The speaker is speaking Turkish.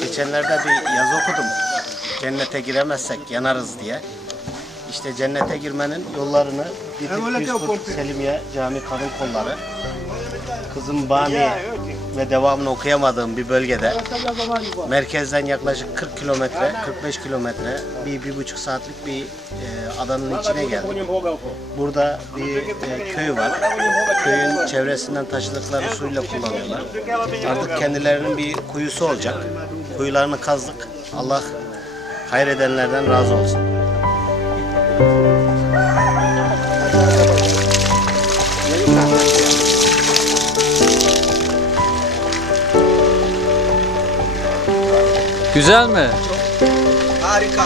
Geçenlerde bir yazı okudum. Cennete giremezsek yanarız diye. İşte cennete girmenin yollarını bir Yusuf Selimiye Cami Kadın Kolları kızım Baniye ve devamını okuyamadığım bir bölgede merkezden yaklaşık 40 kilometre, 45 kilometre bir, bir buçuk saatlik bir e, adanın içine geldim. Burada bir e, köy var. Köyün çevresinden taşıdıkları suyla kullanıyorlar. Artık kendilerinin bir kuyusu olacak. Kuyularını kazdık. Allah hayredenlerden razı olsun. Güzel mi? Harika.